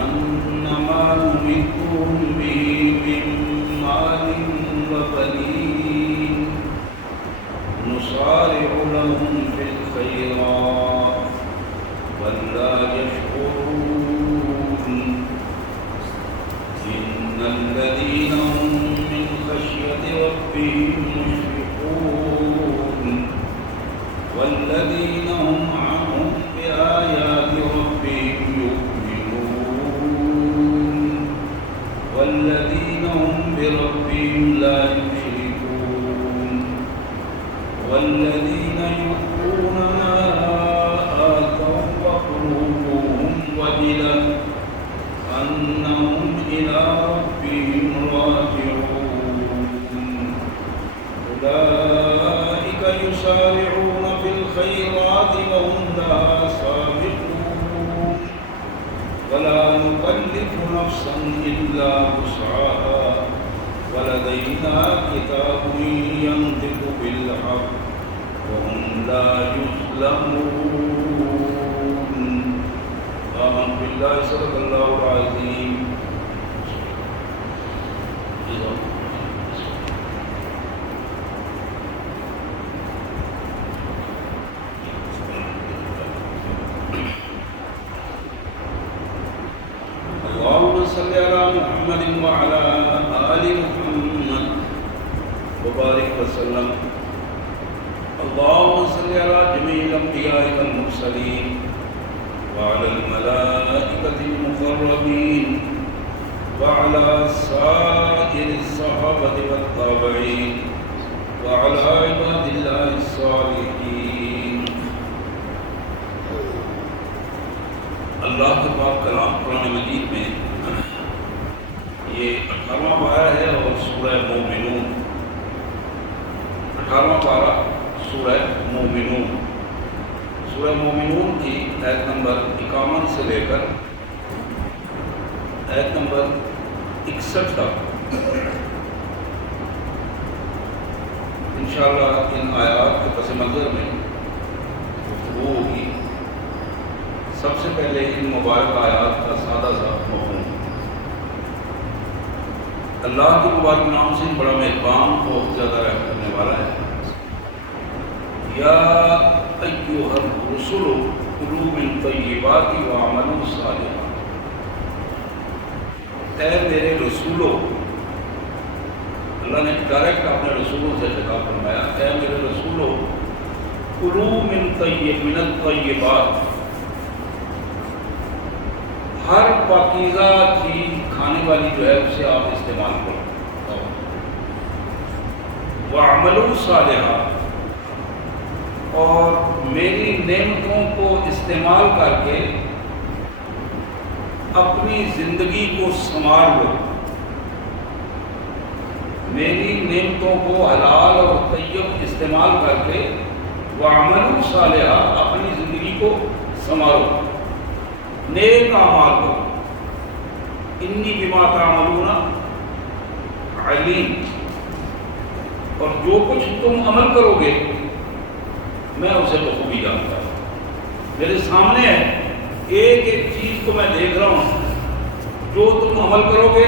أنما نمدهم به من مال وبنين نسارع لهم في الخيرات بل لا يشعرون إن الذين هم من خشية ربهم مشفقون والذين هم عنهم بآيات ربهم يؤمنون والذين هم بربهم لا يشركون والذين يؤتون ما آتوا وقلوبهم وجلة أنهم إلى ربهم راجعون أولئك يسارعون في الخيرات وهم لها سابقون ولا نكلف نفسا إلا وسعها ولدينا كتاب ينطق بالحق وهم لا يظلمون آمنت بالله صدق الله العظيم اللهم صل على محمد وعلى آل محمد وبارك وسلم اللهم صل على جميع الأنبياء والمرسلين وعلى الملائكة المقربين وعلى سائر الصحابة والتابعين وعلى عباد الله الصالحين اللہ کے پاک کلام قرآن مجید میں یہ 18واں پارہ ہے اور سورہ مومنون 18واں پارہ سورہ مومنون سورہ مومنون کی آیت نمبر 51 سے لے کر آیت نمبر 61 تک انشاءاللہ ان آیات کے پس منظر میں گفتگو ہوگی۔ سب سے پہلے ان مبارک آیات کا سادہ سا مفہوم۔ اللہ کے مبارک نام سے بڑا مہربان بہت زیادہ رحم کرنے والا ہے۔ یا ایھا الرسل کلوا من الطیبات واعملوا صالحا، اے میرے رسولو، اللہ نے ڈائریکٹ اپنے رسولوں سے خطاب فرمایا، اے میرے رسولو کلوا من الطیبات، ہر پاکیزہ چیز کھانے والی جو ہے اسے آپ استعمال کرو، وَاعْمَلُوا صَالِحًا، اور میری نعمتوں کو استعمال کر کے اپنی زندگی کو سنوار لو، میری نعمتوں کو حلال اور طیب استعمال کر کے وَاعْمَلُوا صَالِحًا، اپنی زندگی کو سنوارو، نیک اعمال کو، انی بما تعملون علیم، اور جو کچھ تم عمل کرو گے میں اسے بخوبی جانتا ہوں، میرے سامنے ہے، ایک ایک چیز کو میں دیکھ رہا ہوں، جو تم عمل کرو گے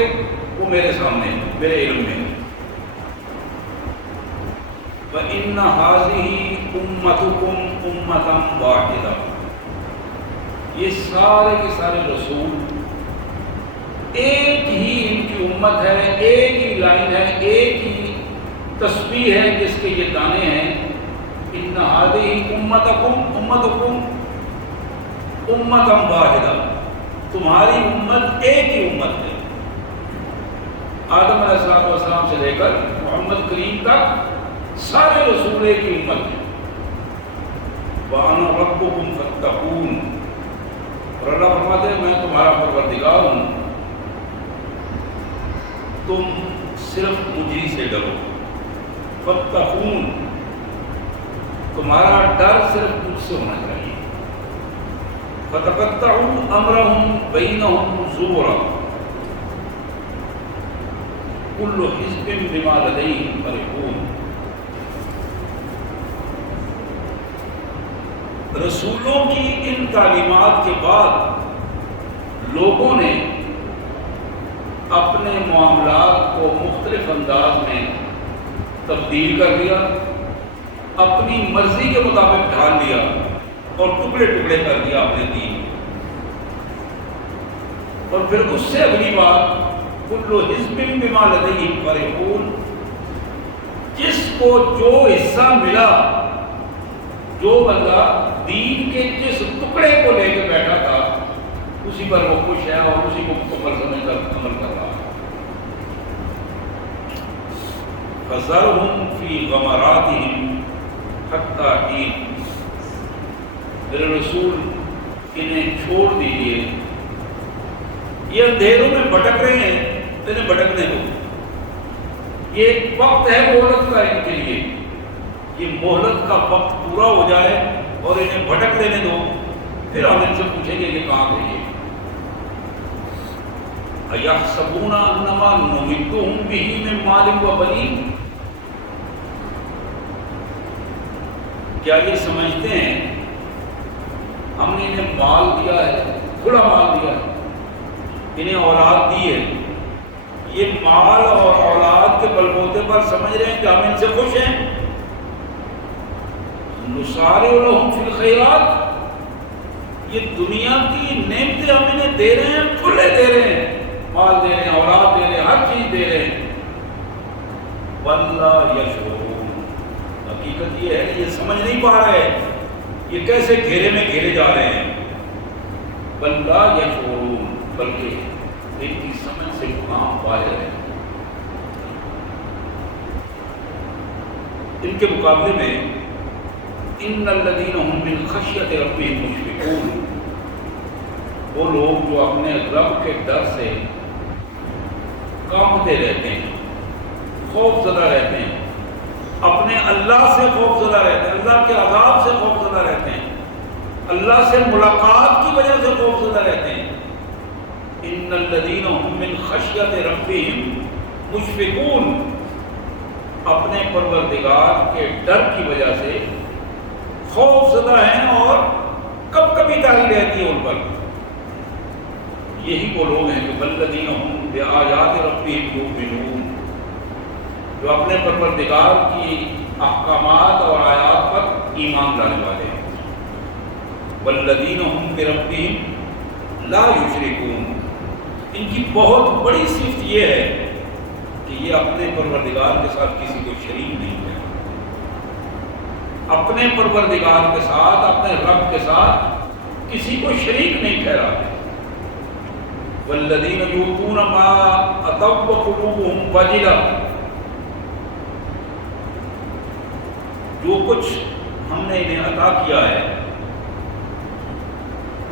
وہ میرے سامنے ہے، میرے علم میں ہے۔ وَإِنَّ هَٰذِهِ أُمَّتُكُمْ أُمَّةً وَاحِدَةً، یہ سارے کے سارے رسول ایک ہی ان کی امت ہے، ایک ہی لائن ہے، ایک ہی تسبیح ہے جس کے یہ دانے ہیں۔ ان هذه امتکم امۃ واحدہ، تمہاری امت ایک ہی امت ہے، آدم علیہ السلام سے لے کر محمد کریم تک سارے رسول ایک ہی امت ہیں۔ وَأَنَا رَبُّكُمْ فَاتَّقُونِ، اور اللہ فرماتے ہیں میں تمہارا پروردگار ہوں، تم صرف مجھے سے ڈرو۔ فَاتَّقُونِ، تمہارا ڈر صرف مجھ سے ہونا چاہیے۔ فَتَقَطَّعُوا أَمْرَهُمْ بَيْنَهُمْ زُبُرًا كُلُّ حِزْبٍ بِمَا لَدَيْهِمْ فَرِحُونَ، رسولوں کی ان تعلیمات کے بعد لوگوں نے اپنے معاملات کو مختلف انداز میں تبدیل کر دیا، اپنی مرضی کے مطابق ڈھال دیا اور ٹکڑے ٹکڑے کر دیا اپنے دین، اور پھر اس سے اگلی بات کل حزب بما لدیہم فرحون، جس کو جو حصہ ملا، جو بندہ دین کے جس ٹکڑے کو لے کے بیٹھا تھا اسی پر وہ خوش ہے اور اسی کو مکمل سمجھ کر عمل کر رہا ہے۔ فَذَرْهُمْ فِي غَمَرَاتِهِمْ حَتَّىٰ حِينٍ، میرے رسول انہیں چھوڑ دیجیے، یہ اندھیروں میں بھٹک رہے ہیں، انہیں بھٹکنے دو، یہ ایک وقت ہے مہلت کا ان کے لیے، یہ مہلت کا وقت پورا ہو جائے اور انہیں بھٹک دینے دو، پھر ہم ان سے پوچھیں گے یہ کہاں گئے۔ اَيَحْسَبُونَ أَنَّمَا نُمِدُّهُم بِهِ مِن مَالٍ وَبَنِينَ، کیا یہ سمجھتے ہیں ہم نے انہیں مال دیا ہے، کھلا مال دیا ہے، انہیں اولاد دی ہے، یہ مال اور اولاد کے بلبوتے پر سمجھ رہے ہیں کہ ہم ان سے خوش ہیں؟ نُسَارِعُ لَهُمْ فِي الْخَيْرَاتِ، یہ دنیا کی نعمتیں ہم انہیں دے رہے ہیں، کھلے دے رہے ہیں، مال دے رہے ہیں، اولاد دے رہے ہیں، ہر چیز دے رہے ہیں، وَلَا يَشْعُرُونَ، حقیقت یہ ہے کہ یہ سمجھ نہیں پا رہے یہ کیسے گھیرے میں گھیرے جا رہے ہیں، وَلَا يَشْعُرُونَ، بلکہ ان کی سمجھ سے کام باہر ہے۔ ان کے مقابلے میں ان الذین هم من خشیۃ ربہم مشفقون، وہ لوگ جو اپنے رب کے ڈر سے کانپتے رہتے ہیں، خوف زدہ رہتے ہیں، اپنے اللہ سے خوف زدہ رہتے ہیں، اللہ کے عذاب سے خوف زدہ رہتے ہیں، اللہ سے ملاقات کی وجہ سے خوف زدہ رہتے ہیں۔ ان الذین هم من خشیۃ ربہم مشفقون، اپنے پروردگار کے ڈر کی وجہ سے خوف زدہ ہیں اور کب کبھی داری رہتی ہے ان پر۔ یہی وہ لوگ ہیں جو والذین هم بآیات ربہم یؤمنون، جو اپنے پروردگار کی احکامات اور آیات پر ایمان لانے والے ہیں۔ والذین هم بربہم لا یشرکون، ان کی بہت بڑی صفت یہ ہے کہ یہ اپنے پروردگار کے ساتھ کسی کو شریک نہیں ہے، اپنے پروردگار کے ساتھ، اپنے رب کے ساتھ کسی کو شریک نہیں ٹھہراتے۔ والذین یؤتون ما آتوا وقلوبهم وجلہ، جو کچھ ہم نے انہیں عطا کیا ہے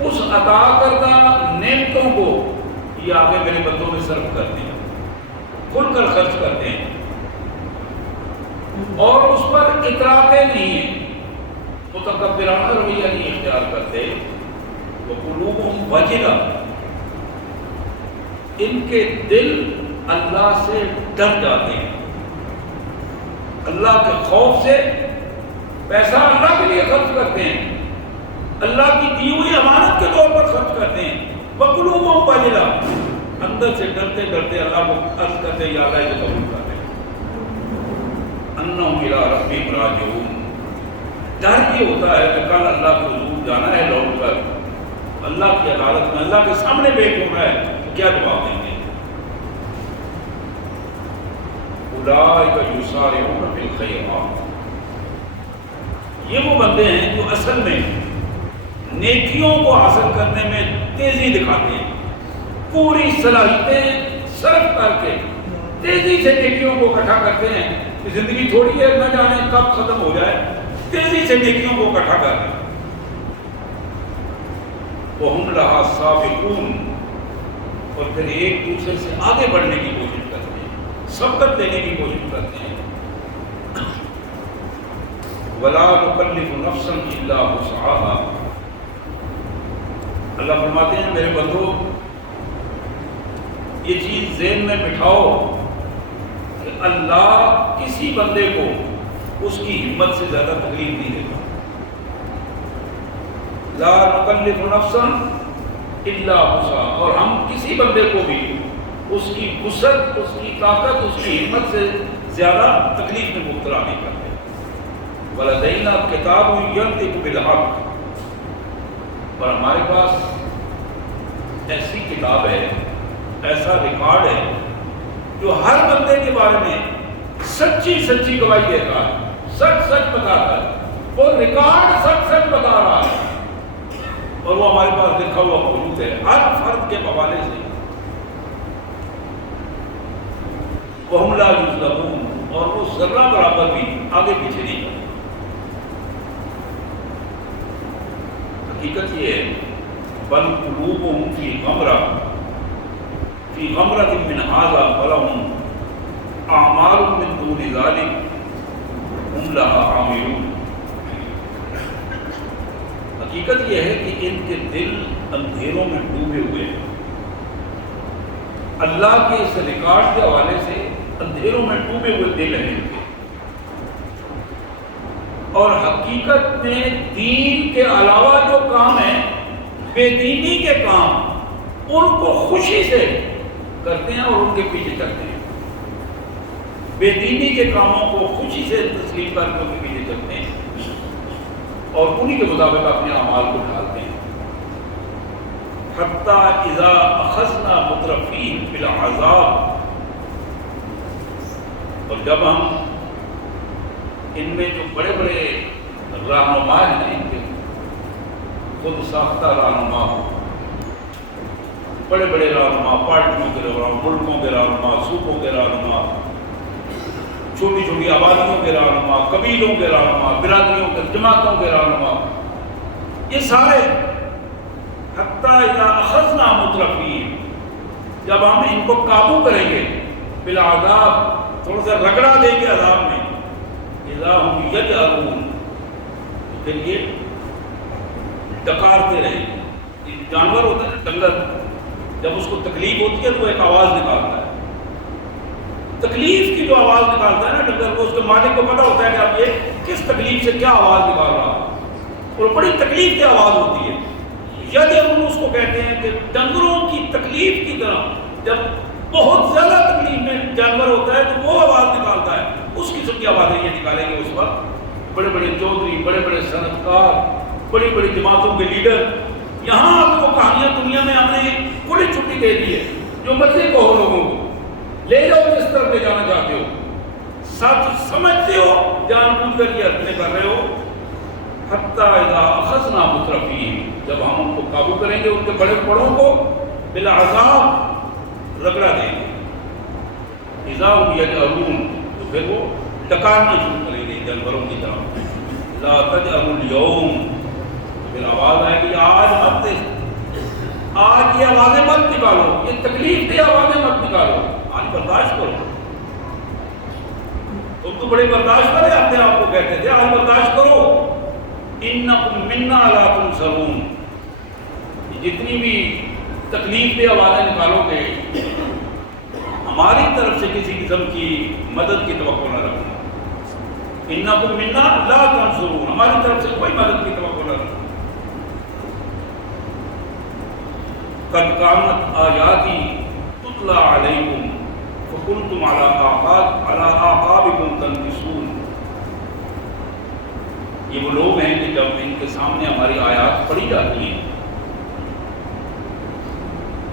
اس عطا کردہ نعمتوں کو یہ آگے میرے بندوں میں صرف کرتے ہیں، کھل کر خرچ کرتے ہیں اور اس پر اتراتے نہیں ہیں، متکبرانہ رویہ نہیں اختیار کرتے۔ وقلوبهم وجلہ، ان کے دل اللہ سے ڈر جاتے ہیں، اللہ کے خوف سے پیسہ اللہ کے لیے خرچ کرتے ہیں، اللہ کی دی ہوئی امانت کے طور پر خرچ کرتے ہیں۔ وقلوبهم وجلہ، اندر سے ڈرتے ڈرتے اللہ کو عرض کرتے یا اللہ کو قبول کرتے انہم الی ربہم راجعون، ڈر یہ ہوتا ہے کہ کل اللہ کو حضور جانا ہے، لوٹ کر اللہ کی عدالت میں اللہ کے سامنے پیش ہونا ہے، تو کیا جواب دیں گے؟ اولئک یسارعون فی الخیرات، یہ وہ بندے ہیں جو اصل میں نیکیوں کو حاصل کرنے میں تیزی دکھاتے ہیں، پوری صلاحیتیں صرف کر کے تیزی سے نیکیوں کو اکٹھا کرتے ہیں کہ زندگی تھوڑی ہے، نہ جانے کب ختم ہو جائے، تیزی سے نیکیوں کو اکٹھا کرتے ہیں۔ وَهُمْ لَهَا سَابِقُونَ، اور پھر ایک دوسرے سے آگے بڑھنے کی کوشش کرتے ہیں، سبقت لینے کی کوشش کرتے ہیں۔ وَلَا نُكَلِّفُ نَفْسًا إِلَّا وُسْعَهَا، اللہ فرماتے ہیں میرے بندو یہ چیز ذہن میں بٹھاؤ کہ اللہ کسی بندے کو اس کی ہمت سے زیادہ تکلیف نہیں دیتا، لا نکلف نفسا الا وسعها، اور ہم کسی بندے کو بھی اس کی وسعت، اس کی طاقت، اس کی ہمت سے زیادہ تکلیف میں مبتلا نہیں کرتے۔ وَلَدَيْنَا كِتَابٌ يَنطِقُ بِالْحَقِّ، اور ہمارے پاس ایسی کتاب ہے، ایسا ریکارڈ ہے جو ہر بندے کے بارے میں سچی سچی گواہی دیتا ہے، سچ سچ بتاتا ہے، اور ریکارڈ سچ سچ بتا رہا ہے، اور وہ ہمارے پاس لکھا ہوا موجود ہے ہر فرد کے حوالے سے۔ وَهُمْ لَا يُظْلَمُونَ، اور وہ ذرہ برابر بھی آگے پیچھے نہیں کرتے۔ حقیقت یہ ہے بل قلوبهم فی غمرۃ من ھذا فلہم اعمال من دون ذلک ہم لہا عاملون۔ حقیقت یہ ہے کہ ان کے دل اندھیروں میں ڈوبے ہوئے ہیں، اللہ کے اس ریکارڈ کے حوالے سے اندھیروں میں ڈوبے ہوئے دل ہیں ان کے، اور حقیقت میں دین کے علاوہ جو کام ہیں، بے دینی کے کام، ان کو خوشی سے کرتے ہیں اور ان کے پیچھے چلتے ہیں۔ بے دینی کے کاموں کو خوشی سے تسلیم کر کے ان کے پیچھے چلتے ہیں اور انہی کے مطابق اپنے اعمال کو ڈھالتے ہیں۔ حتیٰ اذا اخذنا مترفین بالعذاب، اور جب ہم ان میں جو بڑے بڑے رہنما ہیں، ان کے خود ساختہ رہنما، بڑے بڑے رہنما، پارٹیوں کے رہنما، ملکوں کے رہنما، صوبوں کے رہنما، چھوٹی چھوٹی آبادیوں کے رہنما، قبیلوں کے رہنما، برادریوں کے، جماعتوں کے رہنما، یہ سارے حتیٰ اذا اخذنا مترفین، جب ہم ان کو قابو کریں گے بالعذاب، تھوڑا سا رگڑا دیں گے عذاب میں، اذا ہم یجأرون، پھر یہ ڈکارتے رہیں گے۔ جانور ہوتا ہے ڈنگر، جب اس کو تکلیف ہوتی ہے تو وہ ایک آواز نکالتا ہے، تکلیف کی جو آواز نکالتا ہے نا ڈنگر کو، اس کے مالک کو پتہ ہوتا ہے کہ اب یہ کس تکلیف سے کیا آواز نکال رہا ہے، اور بڑی تکلیف کی آواز ہوتی ہے۔ یجأرون اس کو کہتے ہیں کہ ڈنگروں کی تکلیف کی طرح جب بہت زیادہ تکلیف میں جانور ہوتا ہے تو وہ آواز نکالتا ہے، اس قسم کی آوازیں یہ نکالیں گے اس وقت بڑے بڑے چودھری، بڑے بڑے صنعت کار، بڑی بڑی جماعتوں کے لیڈر۔ یہاں آپ کو کہانیاں دنیا میں ہم نے کھلی چھٹی دے دی ہے، جو مرضی کہو لوگوں کو، لے جاؤ جس طرف لے جانا چاہتے ہو، سچ سمجھتے ہو، جان بوجھ کر یہ حرکتیں کر رہے ہو۔ حتیٰ اذا اخذنا مترفین، جب ہم ان کو قابو کریں گے، ان کے بڑے بڑوں کو بالعذاب رگڑا دیں گے، اذا ہم یجأرون، تو پھر وہ ڈکارنا شروع کریں گے جانوروں کی طرح۔ لا تجأروا اليوم، پھر آواز آئے گی آج مت، آج یہ آوازیں مت نکالو، یہ تکلیف دہ آوازیں مت نکالو، آج برداشت کرو۔ تم تو بڑے برداشت کرے اپنے آپ کو کہتے تھے، آج برداشت کرو۔ انکم منا لا تنصرون، جتنی بھی تکلیف دہ آوازیں نکالو گے، ہماری طرف سے کسی قسم کی مدد کی توقع نہ رکھنا۔ انکم منا لا تنصرون، ہماری طرف سے کوئی مدد کی توقع نہ رکھنا۔ قد قامت آیاتی تتلی علیکم فکنتم علی اعقابکم تنکصون، یہ وہ لوگ ہیں کہ جب ان کے سامنے ہماری آیات پڑھی جاتی ہیں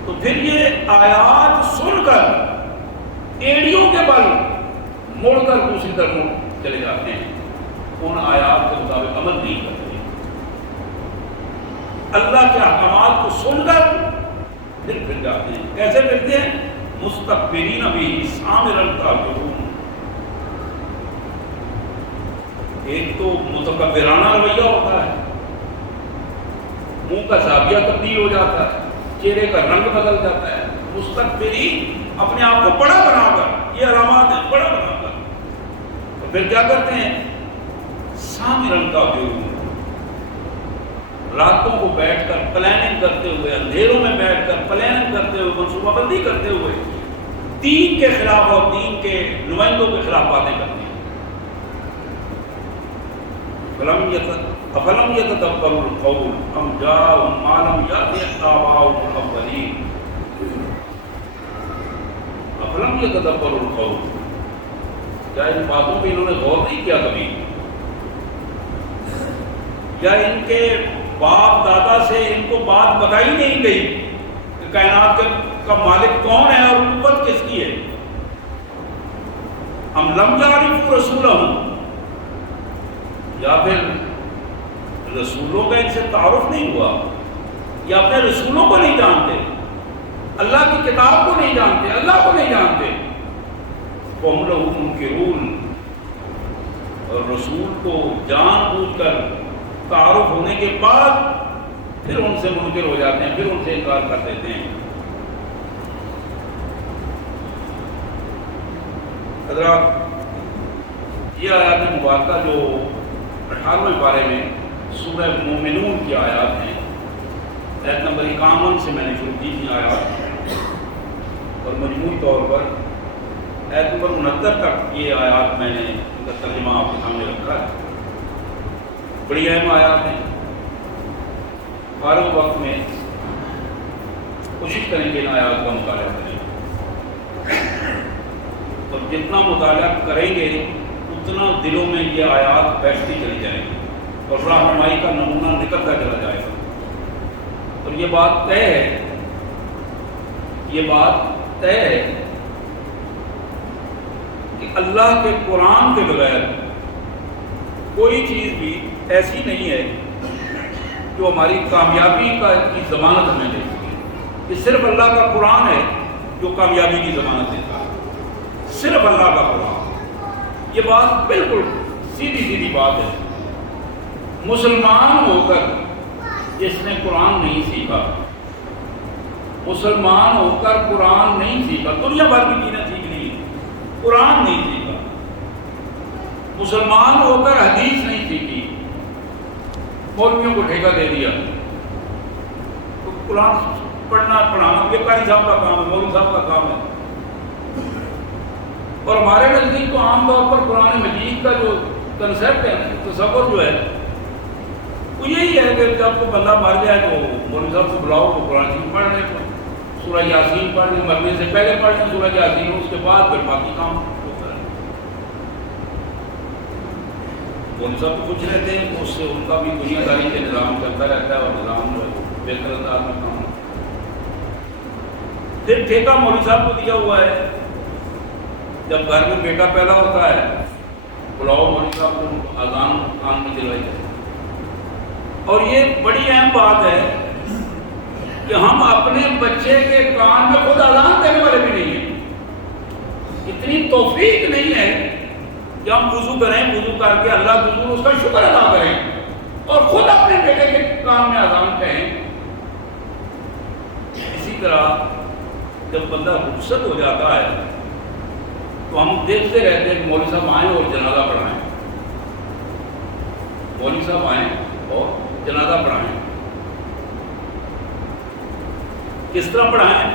تو پھر یہ آیات سن کر ایڑیوں کے بل موڑ کر دوسری طرف چلے جاتے ہیں، ان آیات کے مطابق عمل نہیں کرتے، اللہ کے احکامات کو سن کر پھر جاتے ہیں۔ کیسے پھرتے ہیں؟ مستکبرین بہ سامرا تاجرون، ایک تو متکبرانہ رویہ ہوتا ہے، منہ کا زاویہ تبدیل ہو جاتا ہے، چہرے کا رنگ بدل جاتا ہے۔ مستکبرین، اپنے آپ کو بڑا بنا کر، یہ علامات ہیں، بڑا بنا کر، تو پھر کیا کرتے ہیں؟ سامرا تاجرون، راتوں کو بیٹھ کر پلاننگ کرتے ہوئے، اندھیروں میں بیٹھ کر پلاننگ کرتے ہوئے، منصوبہ بندی کرتے ہوئے، دین کے خلاف اور دین کے نمائندوں کے خلاف باتیں کرتے ہیں۔ فلم افلم یتدبروا القول ام جاءهم ما لم یأت آباؤهم الاولین، افلم یتدبروا القول، کیا ان باتوں پہ انہوں نے غور نہیں کیا کبھی؟ یا ان کے باپ دادا سے ان کو بات بتائی نہیں گئی کہ کائنات کا مالک کون ہے اور قوت کس کی ہے؟ ہم لم یعرفوا رسولہم، یا پھر رسولوں کا ان سے تعارف نہیں ہوا، یا اپنے رسولوں کو نہیں جانتے، اللہ کی کتاب کو نہیں جانتے، اللہ کو نہیں جانتے، فہم لہ منکرون، اور رسول کو جان بوجھ کر تعارف ہونے کے بعد پھر ان سے منکر ہو جاتے ہیں، پھر ان سے انکار کر دیتے ہیں۔ حضرات، یہ آیات مبارکہ جو 18ویں پارے میں سورہ مومنون کی آیات ہیں، آیت نمبر 51 سے میں نے شروع کی تھی آیات، اور مجموعی طور پر آیت نمبر 69 تک یہ آیات میں نے ان کا ترجمہ آپ کے سامنے رکھا ہے۔ بڑی اہم آیات ہیں، فارغ وقت میں کوشش کریں کہ ان آیات کا مطالعہ کریں، اور جتنا مطالعہ کریں گے اتنا دلوں میں یہ آیات بیٹھتی چلی جائیں گی اور رہنمائی کا نمونہ نکلتا چلا جائے گا۔ اور یہ بات طے ہے، یہ بات طے ہے کہ اللہ کے قرآن کے بغیر کوئی چیز بھی ایسی نہیں ہے جو ہماری کامیابی کی ضمانت ہمیں دے سکے۔ یہ صرف اللہ کا قرآن ہے جو کامیابی کی ضمانت دیتا ہے، صرف اللہ کا قرآن۔ یہ بات بالکل سیدھی سیدھی بات ہے۔ مسلمان ہو کر جس نے قرآن نہیں سیکھا، مسلمان ہو کر قرآن نہیں سیکھا، دنیا بھر کی چیزیں سیکھ لی، قرآن نہیں سیکھا، مسلمان ہو کر حدیث نہیں سیکھی، مولویوں کو ٹھیکہ دے دیا، تو قرآن پڑھنا پڑھانا یہ قاری صاحب کا کام ہے، مولوی صاحب کا کام ہے۔ اور ہمارے نزدیک تو عام طور پر قرآن مجید کا جو کنسیپٹ ہے، تصور جو ہے، وہ یہی ہے کہ جب کوئی بندہ مر جائے تو مولوی صاحب کو بلاؤ تو قرآن شریف پڑھ لیں، سورہ یاسین پڑھ لیں، مرنے سے پہلے پڑھ لیں سورہ یاسین، اس کے بعد پھر باقی کام ہوتا ہے۔ مولوی صاحب کو کچھ رہتے ہیں، اس سے ان کا بھی دنیا داری کے نظام چلتا رہتا ہے، اور نظام جو ہے بہتر انداز میں کام ہوتا ہے۔ پھر ٹھیکہ مولوی صاحب کو دیا ہوا ہے، جب گھر میں بیٹا پیدا ہوتا ہے بلاؤ مولوی صاحب کو، اذان کان میں دلوائی جائے۔ اور یہ بڑی اہم بات ہے کہ ہم اپنے بچے کے کان میں خود اذان دینے والے بھی نہیں ہیں۔ اتنی توفیق نہیں ہے کہ ہم وضو کریں، وضو کر کے اللہ کے حضور اس کا شکر ادا کریں اور خود اپنے بیٹے کے کان میں اذان کہیں۔ اسی طرح جب بندہ رخصت ہو جاتا ہے تو ہم دیکھتے رہتے ہیں کہ مولوی صاحب آئیں اور جنازہ پڑھائیں، مولوی صاحب آئیں اور جنازہ پڑھائیں۔ کس طرح پڑھائیں؟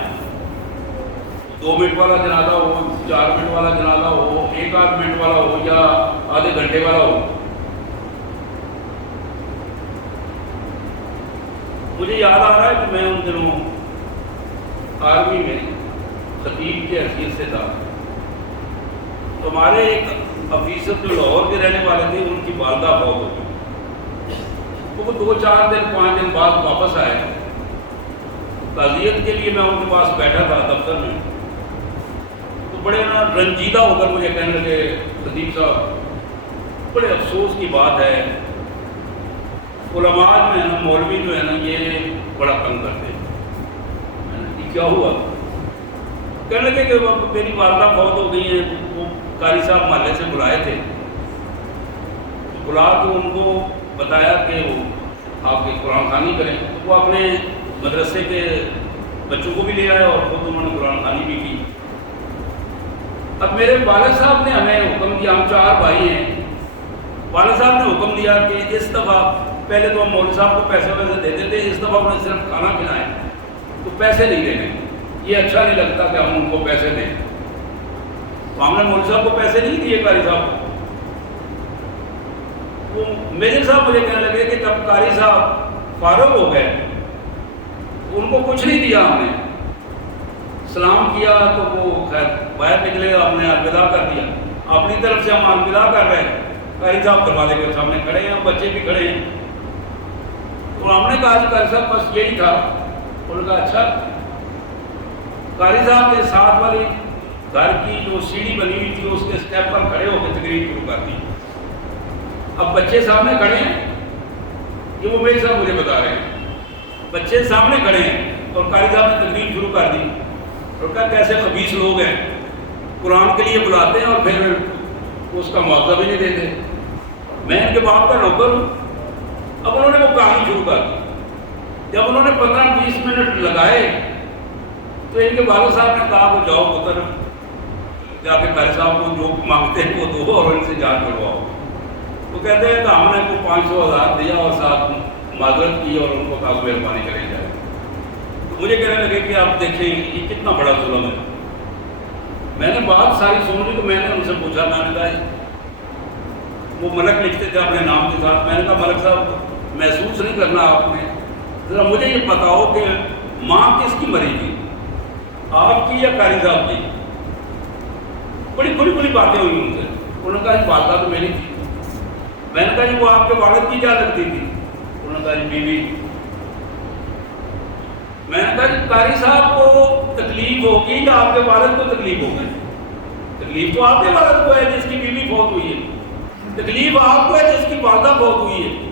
2 منٹ والا جنازہ ہو، 4 منٹ والا جنازہ ہو، 1 منٹ والا ہو، یا آدھے گھنٹے والا ہو۔ مجھے یاد آ رہا ہے کہ میں ان دنوں آرمی میں خطیب کی حیثیت سے تھا، تو ہمارے ایک افیسر جو لاہور کے رہنے والے تھے، ان کی والدہ فوت ہو گئی، تو وہ 2-4 دن 5 دن بعد واپس آئے۔ تعزیت کے لیے میں ان کے پاس بیٹھا تھا دفتر میں، تو بڑے نا رنجیدہ ہو کر مجھے کہنے لگے، خطیب صاحب بڑے افسوس کی بات ہے، علماء جو ہے نا، مولوی جو ہے نا، یہ بڑا تنگ کرتے ہیں۔ میں نے کہا کیا ہوا؟ کہنے لگے کہ میری والدہ فوت ہو گئی ہیں، وہ قاری صاحب محلے سے بلائے تھے، بلا کے ان کو بتایا کہ وہ آپ کے قرآن خوانی کریں، تو وہ اپنے مدرسے کے بچوں کو بھی لے آئے اور خود انہوں نے قرآن خوانی بھی کی۔ اب میرے والد صاحب نے ہمیں حکم دیا، ہم 4 بھائی ہیں، والد صاحب نے حکم دیا کہ اس دفعہ، پہلے تو ہم مولوی صاحب کو پیسے ویسے دیتے تھے، اس دفعہ انہیں صرف کھانا کھلائیں تو پیسے نہیں دینے، یہ اچھا نہیں لگتا کہ ہم ان کو پیسے دیں، تو ہم نے مولوی صاحب کو پیسے نہیں دیے قاری صاحب کو۔ وہ میجر صاحب مجھے کہنے لگے کہ جب قاری صاحب فارغ ہو گئے ان کو کچھ نہیں دیا ہم نے، سلام کیا تو وہ خیر باہر نکلے، ہم نے الوداع کر دیا، اپنی طرف سے ہم الوداع کر رہے ہیں، قاری صاحب دروازے کے سامنے کھڑے ہیں، بچے بھی کھڑے ہیں، تو ہم نے کہا کہ قاری صاحب بس یہی تھا. انہوں نے کہا اچھا. قاری صاحب کے ساتھ والی گھر کی جو سیڑھی بنی ہوئی تھی اس کے اسٹیپ پر کھڑے ہو کے تقریر شروع کر دی. اب بچے سامنے کھڑے ہیں، یہ وہ میرے صاحب مجھے بتا رہے ہیں، بچے سامنے کھڑے ہیں اور قاری صاحب نے تقریر شروع کر دی اور کہا کیسے خبیث لوگ ہیں، قرآن کے لیے بلاتے ہیں اور پھر اس کا معاوضہ بھی نہیں دیتے، میں ان کے باپ کا نوکر ہوں. اب انہوں نے وہ کہانی شروع کر دی. جب انہوں نے 15-20 منٹ لگائے تو ان کے والد صاحب نے کہا کہ جاؤ پتر جا کے قاری صاحب کو جو مانگتے ہیں وہ دو اور ان سے جان کرواؤ. تو کہتے ہیں کہ ہم نے کو 500,000 دیا اور ساتھ معذرت کی اور ان کو کہا مہربانی کریں جائے. تو مجھے کہنے لگے کہ آپ دیکھیں یہ کتنا بڑا ظلم ہے. میں نے بات ساری سن لی تو میں نے ان سے پوچھا، میں نے کہا وہ ملک لکھتے تھے اپنے نام کے ساتھ، میں نے کہا ملک صاحب محسوس نہیں کرنا آپ نے، ذرا مجھے یہ بتاؤ کہ ماں کس کی مری تھی، آپ کی یا قاری صاحب کی؟ بڑی کھلی کھلی باتیں ہوئی ان سے. انہوں نے کہا جی والدہ تو میری تھی. میں نے کہا جی وہ آپ کے والد کی کیا لگتی تھی؟ انہوں نے کہا جی بیوی. میں نے کہا جی قاری صاحب کو تکلیف ہوگی یا آپ کے والد کو تکلیف ہوگی؟ تکلیف تو آپ کے والد کو ہے جس کی بیوی فوت ہوئی ہے، تکلیف آپ کو ہے جس کی والدہ فوت ہوئی ہے.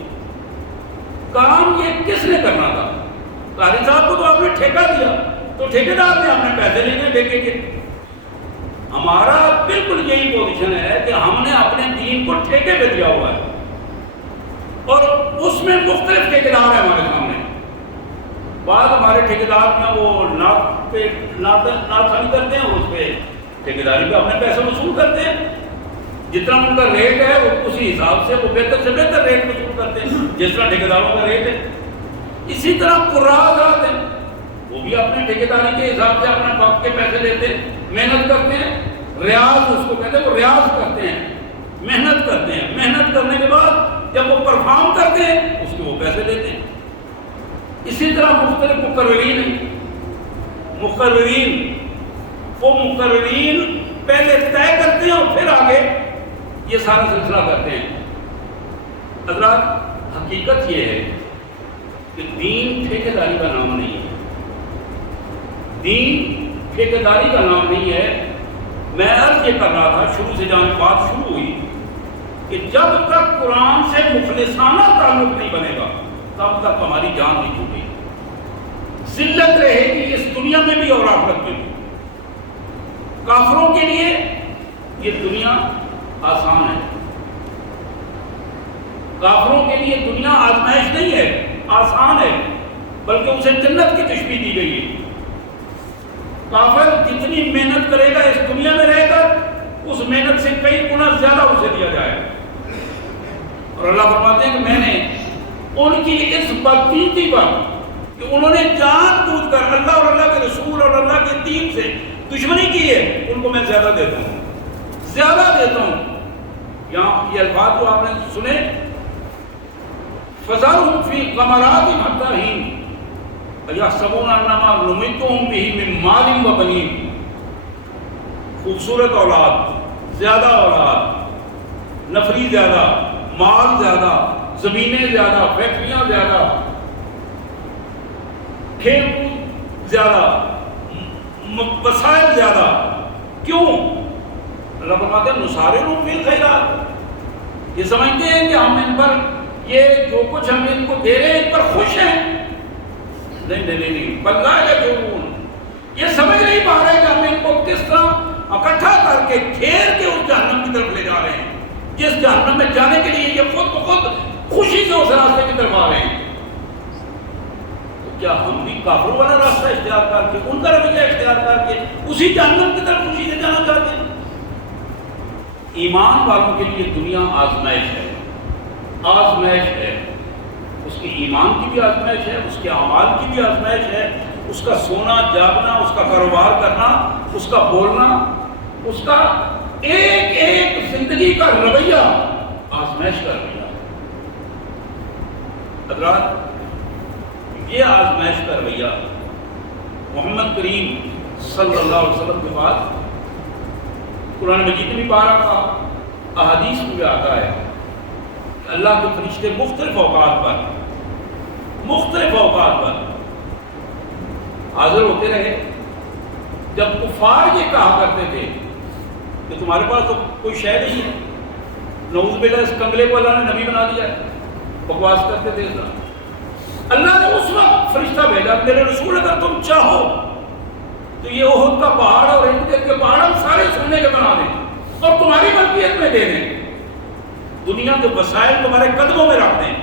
کام یہ کس نے کرنا تھا؟ قاری صاحب کو تو آپ نے ٹھیکہ دیا، تو ٹھیکیدار نے اپنے پیسے لینے ٹھیکے کے. ہمارا بالکل یہی پوزیشن ہے کہ ہم نے اپنے دین کو ٹھیکے پہ دیا ہوا ہے اور اس میں مختلف ٹھیکیدار ہیں ہمارے سامنے. بعض ہمارے ٹھیکیدار میں وہ ناخانی کرتے ہیں، اس پہ ٹھیکیداری پہ اپنے پیسے وصول کرتے ہیں، جتنا ان کا ریٹ ہے اسی حساب سے وہ بہتر سے بہتر ریٹ وصول کرتے ہیں جس طرح ٹھیکیداروں کا ریٹ ہے. اسی طرح قراء حضرات ہیں، وہ بھی اپنے ٹھیکیداری کے حساب سے اپنے وقت کے پیسے لیتے ہیں، محنت کرتے ہیں. ریاض اس کو کہتے ہیں، وہ ریاض کرتے ہیں، محنت کرتے ہیں، محنت کرنے کے بعد جب وہ پرفارم کرتے ہیں اس کے وہ پیسے لیتے ہیں. اسی طرح مختلف مقررین وہ مقررین پہلے طے کرتے ہیں اور پھر آگے یہ سارا سلسلہ کرتے ہیں. حضرات حقیقت یہ ہے کہ دین ٹھیکیداری کا نام نہیں ہے، دین ٹھیکیداری کا نام نہیں ہے. میں عرض یہ کر رہا تھا شروع سے جہاں بات شروع ہوئی کہ جب تک قرآن سے مخلصانہ تعلق نہیں بنے گا تب تک ہماری جان نہیں چھوٹے گی، ذلت رہے گی اس دنیا میں بھی اور آخرت میں بھی. کافروں کے لیے یہ دنیا آسان ہے، کافروں کے لیے دنیا آزمائش نہیں ہے، آسان ہے، بلکہ اسے جنت کی تشبیہ دی گئی ہے. کافر جتنی محنت کرے گا اس دنیا میں رہے گا اس محنت سے کئی گنا زیادہ اسے دیا جائے گا. اور اللہ فرماتے ہیں کہ میں نے ان کی اس بدقسمتی پر کہ انہوں نے جان بوجھ کر اللہ اور اللہ کے رسول اور اللہ کے دین سے دشمنی کی ہے، ان کو میں زیادہ دیتا ہوں، زیادہ دیتا ہوں. یہاں یہ الفاظ جو آپ نے سنے، فَذَرْهُمْ فِي غَمَرَاتٍ حَتَّىٰ حِينٍ يَحْسَبُونَ أَنَّمَا نُمِدُّهُمْ بِهِ مِن مَالٍ وَبَنِينَ. خوبصورت اولاد، زیادہ اولاد، نفری زیادہ، مال زیادہ، زمینیں زیادہ، فیکٹریاں زیادہ، کھیل کود زیادہ، وسائل زیادہ. کیوں؟ اللہ فرماتے ہیں نُصَارِعُ فِي الْخَيْرَاتِ. یہ سمجھتے ہیں کہ ہم ان پر یہ جو کچھ ہم ان کو دے رہے ہیں ان پر خوش ہیں. نہیں بل لا یشعرون. یہ سمجھ نہیں پا رہے کہ ہم ان کو کس طرح اکٹھا کر کے گھیر کے اس جہنم کی طرف لے جا رہے ہیں جس جہنم میں جانے کے لیے یہ خود بخود خوشی سے اس راستے کی طرف آ رہے ہیں. تو کیا ہم بھی کافروں والا راستہ اختیار کر کے ان کا رویہ اختیار کر کے اسی جہنم کی طرف خوشی سے جانا چاہتے ہیں؟ ایمان والوں کے لیے دنیا آزمائش ہے، آزمائش ہے. اس کے ایمان کی بھی آزمائش ہے، اس کے اعمال کی بھی آزمائش ہے، اس کا سونا جاگنا، اس کا کاروبار کرنا، اس کا بولنا، اس کا ایک ایک زندگی کا رویہ آزمائش کا رویہ. حضرات یہ آزمائش کا رویہ محمد کریم صلی اللہ علیہ وسلم کے بعد قرآن مجید میں بھی پا رکھا، احادیث میں بھی آتا ہے کہ اللہ کے فرشتے مختلف اوقات پر حاضر ہوتے رہے۔ جب کفار یہ کہا کرتے تھے کہ تمہارے پاس تو کوئی شے نہیں ہے، نعوذ باللہ اس کنگلے کو اللہ نے نبی بنا دیا ہے، بکواس کرتے تھے اس طرح، اللہ نے اس وقت فرشتہ بھیجا میرے رسول اگر تم چاہو تو یہ احد کا پہاڑ اور ہند کے پہاڑ ہم سارے سونے کے بنا دیں اور تمہاری ملکیت میں دے دیں، دنیا کے وسائل تمہارے قدموں میں رکھ دیں۔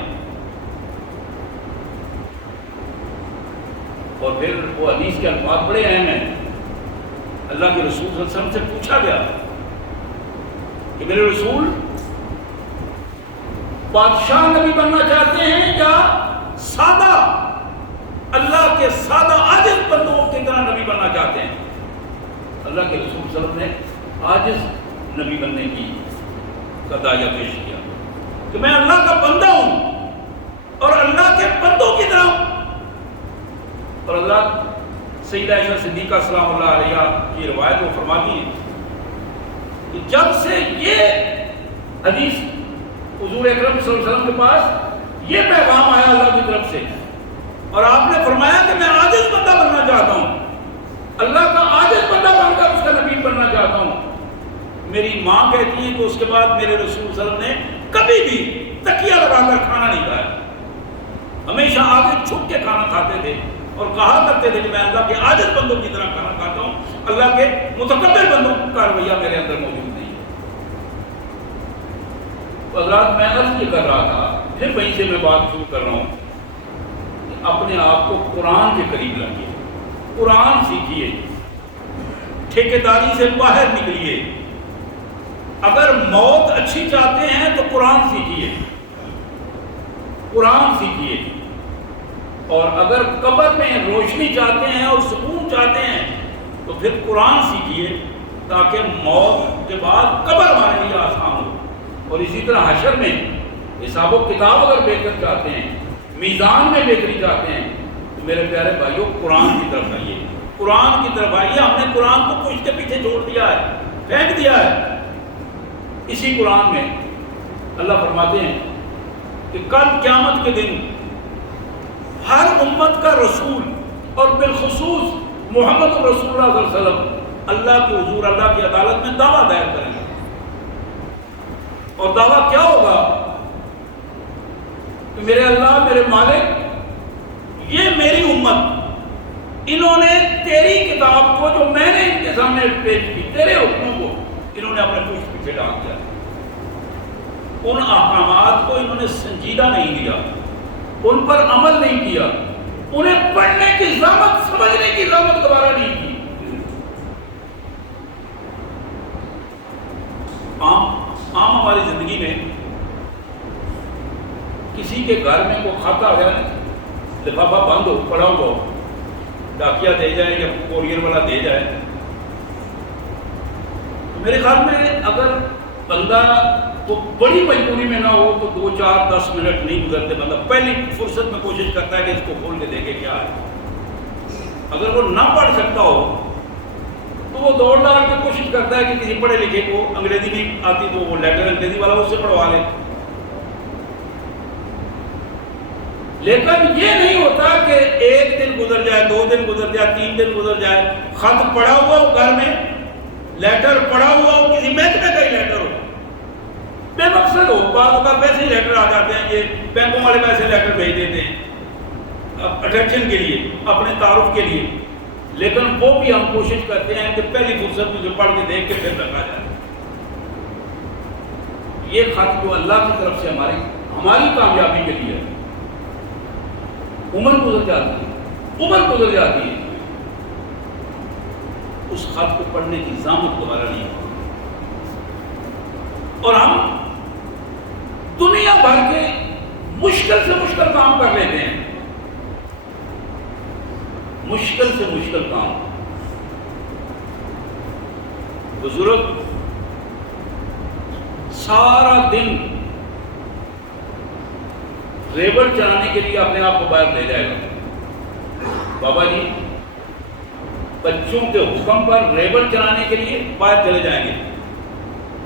اور پھر وہ حدیث کے الفاظ بڑے اہم ہیں، اللہ کے رسول صلی اللہ علیہ وسلم سے پوچھا گیا کہ میرے رسول بادشاہ نبی بننا چاہتے ہیں یا سادہ اللہ کے سادہ عاجز بندوں کی طرح نبی بننا چاہتے ہیں؟ اللہ کے رسول صلی اللہ علیہ وسلم نے عاجز نبی بننے کی دعویٰ پیش کیا کہ میں اللہ کا بندہ ہوں اور اللہ کے بندوں کی طرح ہوں۔ اور اللہ سیدہ عائشہ صدیقہ سلام اللہ علیہ کی روایت وہ فرماتی ہیں کہ جب سے یہ حدیث حضور اکرم صلی اللہ علیہ وسلم کے پاس یہ پیغام آیا اللہ کی طرف سے اور آپ نے فرمایا کہ میں عاجز بندہ بننا چاہتا ہوں، اللہ کا عاجز بندہ بن کر اس کا نبی بننا چاہتا ہوں، میری ماں کہتی ہے کہ اس کے بعد میرے رسول صلی اللہ علیہ وسلم نے کبھی بھی تکیہ لگا کر کھانا نہیں کھایا، ہمیشہ آگے چھپ کے کھانا کھاتے تھے اور کہا کرتے تھے کہ میں اللہ کے عاجز بندوں کی طرح کھانا کھاتا ہوں، اللہ کے متکبر بندوں کا رویہ میرے اندر موجود نہیں ہے۔ حضرات میں عرض یہ کر رہا تھا، پھر وہیں سے میں بات شروع کر رہا ہوں کہ اپنے آپ کو قرآن کے قریب لائیے، قرآن سیکھیے، ٹھیکیداری سے باہر نکلیے، اگر موت اچھی چاہتے ہیں تو قرآن سیکھیے، قرآن سیکھیے، اور اگر قبر میں روشنی چاہتے ہیں اور سکون چاہتے ہیں تو پھر قرآن سیکھیے تاکہ موت کے بعد قبر ہمارے لیے آسان ہو۔ اور اسی طرح حشر میں حساب و کتاب اگر بہتر چاہتے ہیں، میزان میں بہتری چاہتے ہیں تو میرے پیارے بھائیوں قرآن کی طرف آئیے، قرآن کی طرف آئیے۔ ہم نے قرآن کو پشت کے پیچھے چھوڑ دیا ہے، پھینک دیا ہے۔ اسی قرآن میں اللہ فرماتے ہیں کہ کل قیامت کے دن ہر امت کا رسول اور بالخصوص محمد رسول اللہ صلی اللہ علیہ وسلم اللہ کے حضور، اللہ کی عدالت میں دعویٰ دائر کریں گے، اور دعویٰ کیا ہوگا کہ میرے اللہ، میرے مالک، یہ میری امت، انہوں نے تیری کتاب کو جو میں نے ان کے سامنے پیش کی، تیرے حکموں کو انہوں نے اپنے پشت پیچھے ڈال دیا، ان احکامات کو انہوں نے سنجیدہ نہیں لیا، ان پر عمل نہیں کیا، انہیں پڑھنے کی زحمت، سمجھنے کی زحمت دوبارہ نہیں کی۔ عام ہماری زندگی میں کسی کے گھر میں کوئی کھاتا ہو جائے، لفافہ بند ہو، پڑا ہو، ڈاکیا دے جائے یا کوریئر والا دے جائے، تو میرے خیال میں اگر بندہ تو بڑی مجبوری میں نہ ہو تو 2 4 10 منٹ نہیں گزرتے، بندہ پہلی فرصت میں کوشش کرتا ہے کہ اس کو کھول کے دیکھے کیا ہے۔ اگر وہ نہ پڑھ سکتا ہو تو وہ دوڑ دوڑ کے کوشش کرتا ہے کہ کسی پڑھے لکھے کو، انگریزی نہیں آتی تو وہ لیٹر انگریزی والا اس سے پڑھوا لے، لیکن یہ نہیں ہوتا کہ 1 دن گزر جائے، 2 دن گزر جائے، 3 دن گزر جائے، خط پڑا ہوا ہو گھر میں، لیٹر پڑا ہوا ہو، کسی محکمے کا ہی لیٹر ہو، بے مقصد ہو، بعض اوقات ویسے ہی لیٹر آ جاتے ہیں، یہ بینکوں والے ویسے لیٹر بھیج دیتے ہیں اٹینشن کے لیے، اپنے تعارف کے لیے، لیکن وہ بھی ہم کوشش کرتے ہیں کہ پہلی فرصت میں جو پڑھ کے دیکھ کے پھر لگا جائے۔ یہ خط جو اللہ کی طرف سے ہماری کامیابی کے لیے ہے، عمر گزر جاتی ہے، اس خط کو پڑھنے کی زحمت دوبارہ نہیں ہوتی، اور ہم دنیا بھر کے مشکل سے مشکل کام کر لیتے ہیں، مشکل سے مشکل کام۔ بزرگ سارا دن ریبڑ چلانے کے لیے اپنے آپ کو باہر لے جائے گا. بابا جی بچوں کے حکم پر ریبڑ چلانے کے لیے باہر چلے جائیں گے,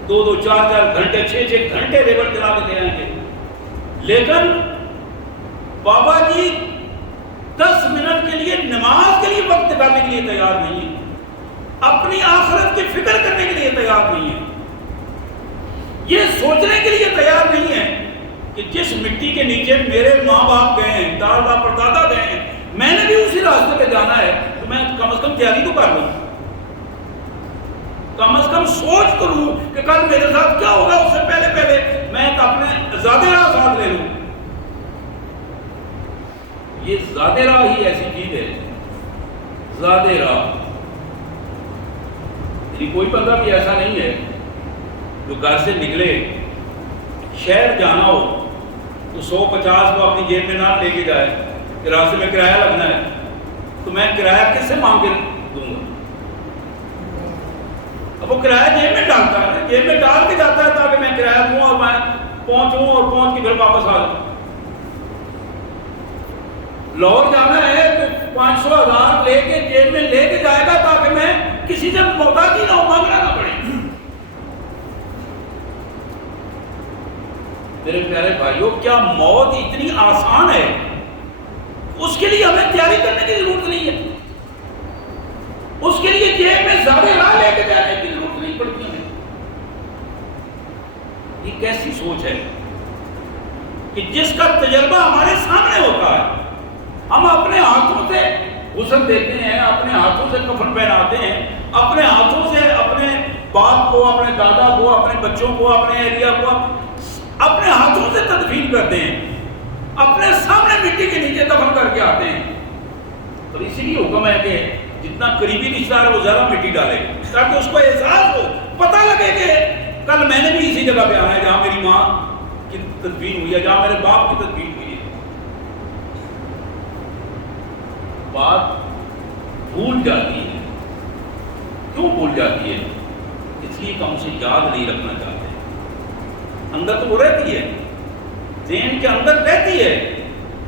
2 4 گھنٹے 6 گھنٹے ریبڑ چلا کے لے آئیں گے. لیکن بابا جی 10 منٹ کے لیے نماز کے لیے وقت نکالنے کے لیے تیار نہیں ہے, اپنی آخرت کی فکر کرنے کے لیے تیار نہیں ہے, یہ سوچنے کے لیے تیار نہیں ہے کہ جس مٹی کے نیچے میرے ماں باپ گئے ہیں, دادا پردادا گئے ہیں, میں نے بھی اسی راستے پہ جانا ہے, تو میں کم از کم تیاری تو کر لوں, کم از کم سوچ تو لوں کہ کل میرے ساتھ کیا ہوگا, اس سے پہلے میں اپنے زیادہ راہ ساتھ لے لوں. یہ زیادہ راہ ہی ایسی چیز ہے, زیادہ راہ. کوئی بندہ بھی ایسا نہیں ہے جو گھر سے نکلے, شہر جانا ہو تو 150 کو اپنی جیب میں نہ لے کے جائے کہ راستے میں کرایہ لگنا ہے, تو میں کرایہ کس سے مانگ کے دوں گا؟ اب وہ کرایہ جیب میں ڈالتا ہے, جیب میں ڈال کے جاتا ہے تاکہ میں کرایہ دوں اور میں پہنچوں اور پہنچ کے پھر واپس آ جاؤں. لاہور جانا ہے تو 500 1000 لے کے جیب میں لے کے جائے گا تاکہ میں کسی سے محتاجی نہ ہو, مانگنا نہ پڑے. میرے پیارے بھائیوں, کیا موت اتنی آسان ہے؟ اس کے لیے ہمیں تیاری کرنے کی ضرورت نہیں ہے, اس کے لیے جیب میں زیادہ راہ لے کے جانے کی ضرورت نہیں پڑتی ہے. یہ کیسی سوچ ہے کہ جس کا تجربہ ہمارے سامنے ہوتا ہے, ہم اپنے ہاتھوں سے غسل دیتے ہیں, اپنے ہاتھوں سے کفن پہناتے ہیں, اپنے ہاتھوں سے اپنے باپ کو, اپنے دادا کو, اپنے بچوں کو, اپنے ایریا کو اپنے ہاتھوں سے تدفین کرتے ہیں, اپنے سامنے مٹی کے نیچے دفن کر کے آتے ہیں. اور اسی لیے حکم ہے کہ جتنا قریبی رشتہ ہے وہ زیادہ مٹی ڈالے تاکہ اس کو احساس ہو, پتہ لگے کہ کل میں نے بھی اسی جگہ پہ آنا ہے جہاں میری ماں کی تدفین ہوئی ہے, جہاں میرے باپ کی تدفین ہوئی ہے. بات بھول جاتی ہے. کیوں بھول جاتی ہے؟ اس لیے کہ ہم اسے یاد نہیں رکھنا چاہتے. اندر تو وہ رہتی ہے, ذہن کے اندر رہتی ہے,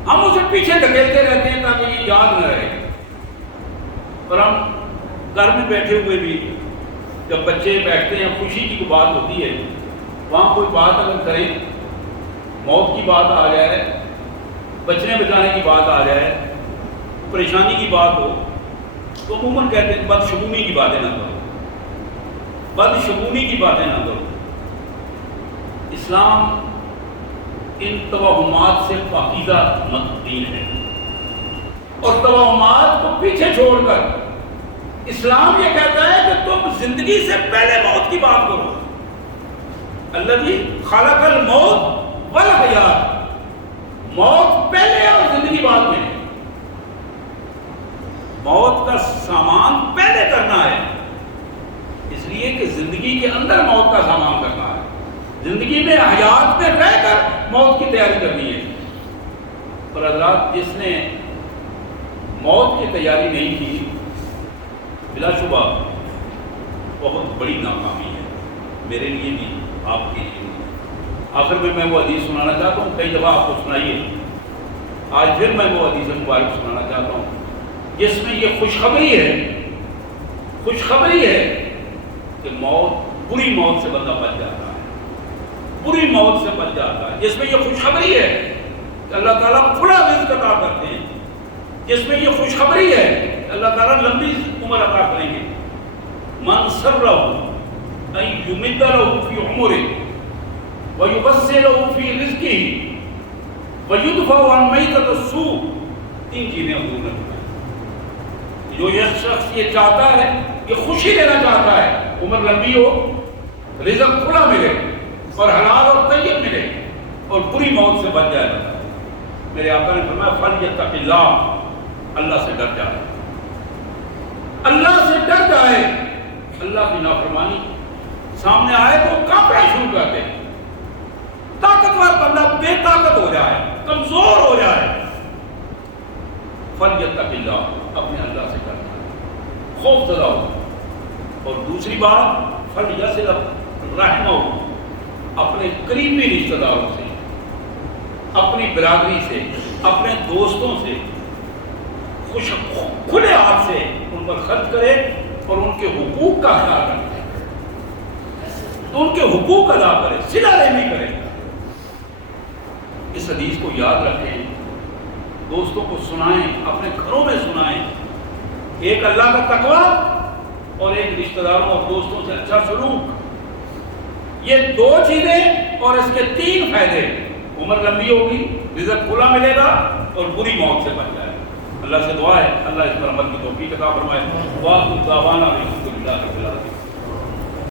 ہم اسے پیچھے دھکیلتے رہتے ہیں تاکہ یہ یاد نہ رہے. اور ہم گھر میں بیٹھے ہوئے بھی جب بچے بیٹھتے ہیں, خوشی کی کوئی بات ہوتی ہے, وہاں کوئی بات اگر کریں, موت کی بات آ جائے, بچنے بچانے کی بات آ جائے, پریشانی کی بات ہو, تو عموماً کہتے ہیں بدشگونی کی باتیں نہ کرو, بدشگونی کی باتیں نہ کرو. اسلام ان توہمات سے پاکیزہ دین ہے, اور توہمات کو پیچھے چھوڑ کر اسلام یہ کہتا ہے کہ تم زندگی سے پہلے موت کی بات کرو. الذی خلق الموت والحیات, موت پہلے اور زندگی بعد میں. موت کا سامان پہلے کرنا ہے, اس لیے کہ زندگی کے اندر موت کا سامان کرنا ہے, زندگی میں حیات میں رہ کر موت کی تیاری کرنی ہے. اور حضرات, جس نے موت کی تیاری نہیں کی, بلا شبہ بہت بڑی ناکامی ہے, میرے لیے بھی, آپ کے لیے. آخر میں وہ حدیث سنانا چاہتا ہوں, کئی دفعہ آپ کو سنائی ہے, آج پھر میں وہ حدیث مبارک سنانا چاہتا ہوں جس میں یہ خوشخبری ہے کہ موت, بری موت سے بندہ بچ جاتا ہے, بری موت سے بچ جاتا ہے. جس میں یہ خوشخبری ہے کہ اللہ تعالیٰ بڑا رزق عطا کرتے ہیں, جس میں یہ خوشخبری ہے کہ اللہ تعالیٰ لمبی عمر عطا کریں گے. من سرہ ان یمد لہ فی عمرہ ویوسع لہ فی رزقہ ویدفع عن میتۃ السوء. 3 چیزیں حضور نے بتائی. جو یہ شخص یہ چاہتا ہے, یہ خوشی لینا چاہتا ہے, عمر لمبی ہو, رزق کھلا ملے اور حلال اور طیب ملے اور بری موت سے بچ جائے. میرے آقا نے فرمایا فلیتق اللہ, اللہ سے ڈر جائے, اللہ سے ڈر جائے. اللہ کی نافرمانی سامنے آئے تو کانپنا شروع کر دے, طاقتور بندہ بے طاقت ہو جائے, کمزور ہو جائے. فلیتق اللہ, اپنے اللہ سے ڈرنا, خوف زدہ ہو. اور دوسری بات فلیصل رحمہ, اپنے قریبی رشتہ داروں سے اپنی برادری سے، اپنے دوستوں سے کھلے ہاتھ سے ان پر خرچ کرے اور ان کے حقوق کا خیال رکھے، تو ان کے حقوق ادا کرے، صلہ رحمی کرے۔ اس حدیث کو یاد رکھیں، دوستوں کو سنائیں، اپنے گھروں میں سنائیں۔ ایک اللہ کا تقویٰ اور ایک رشتہ داروں اور دوستوں سے اچھا سلوک، یہ دو چیزیں اور اس کے 3 فائدے۔ عمر لمبی ہوگی، رزق کھلا ملے گا اور بری موت سے بچ جائے۔ اللہ سے دعا ہے اللہ اس پر عمل کی توفیق عطا فرمائے۔ واہ دعوانا الحمدللہ رب العالمین۔